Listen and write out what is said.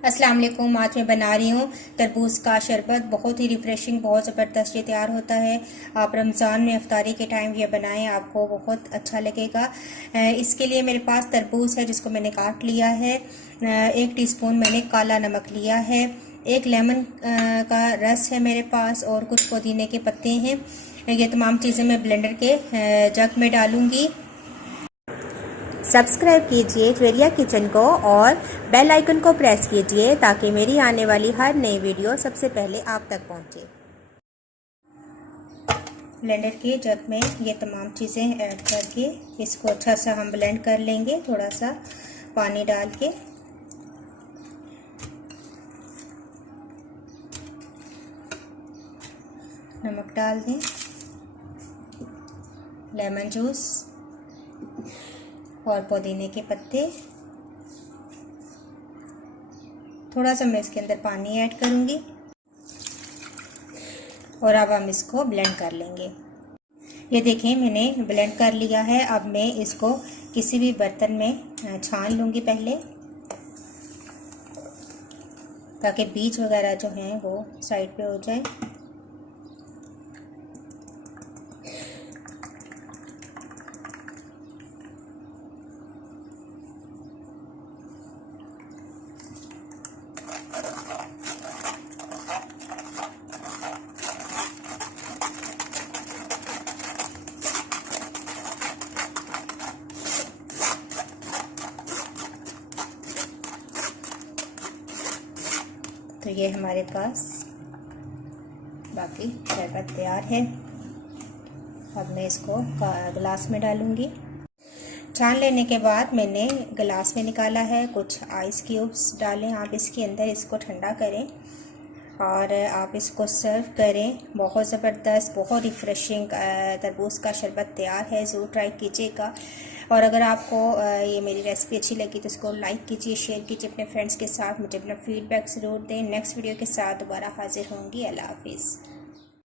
अस्सलाम वालेकुम। आज मैं बना रही हूँ तरबूज का शरबत। बहुत ही रिफ़्रेशिंग, बहुत ज़बरदस्त ये तैयार होता है। आप रमज़ान में इफ्तारी के टाइम ये बनाएं, आपको बहुत अच्छा लगेगा। इसके लिए मेरे पास तरबूज है जिसको मैंने काट लिया है। 1 टीस्पून मैंने काला नमक लिया है। 1 लेमन का रस है मेरे पास और कुछ पुदीने के पत्ते हैं। ये तमाम चीज़ें मैं ब्लेंडर के जग में डालूँगी। सब्सक्राइब कीजिए ज्वेरिया किचन को और बेल आइकन को प्रेस कीजिए ताकि मेरी आने वाली हर नई वीडियो सबसे पहले आप तक पहुंचे। ब्लेंडर के जग में ये तमाम चीज़ें ऐड करके इसको अच्छा सा हम ब्लेंड कर लेंगे। थोड़ा सा पानी डाल के नमक डाल दें, लेमन जूस और पुदीने के पत्ते। थोड़ा सा मैं इसके अंदर पानी ऐड करूँगी और अब हम इसको ब्लेंड कर लेंगे। ये देखें, मैंने ब्लेंड कर लिया है। अब मैं इसको किसी भी बर्तन में छान लूँगी पहले, ताकि बीज वगैरह जो हैं वो साइड पे हो जाए। तो ये हमारे पास बाकी शरबत तैयार है। अब मैं इसको गिलास में डालूंगी। छान लेने के बाद मैंने गिलास में निकाला है। कुछ आइस क्यूब्स डालें आप इसके अंदर, इसको ठंडा करें और आप इसको सर्व करें। बहुत ज़बरदस्त, बहुत रिफ़्रेशिंग तरबूज का शरबत तैयार है। ज़रूर ट्राई कीजिएगा। और अगर आपको ये मेरी रेसिपी अच्छी लगी तो इसको लाइक कीजिए, शेयर कीजिए अपने फ्रेंड्स के साथ। मुझे अपना फीडबैक ज़रूर दें। नेक्स्ट वीडियो के साथ दोबारा हाजिर होंगी। अल्लाह हाफिज़।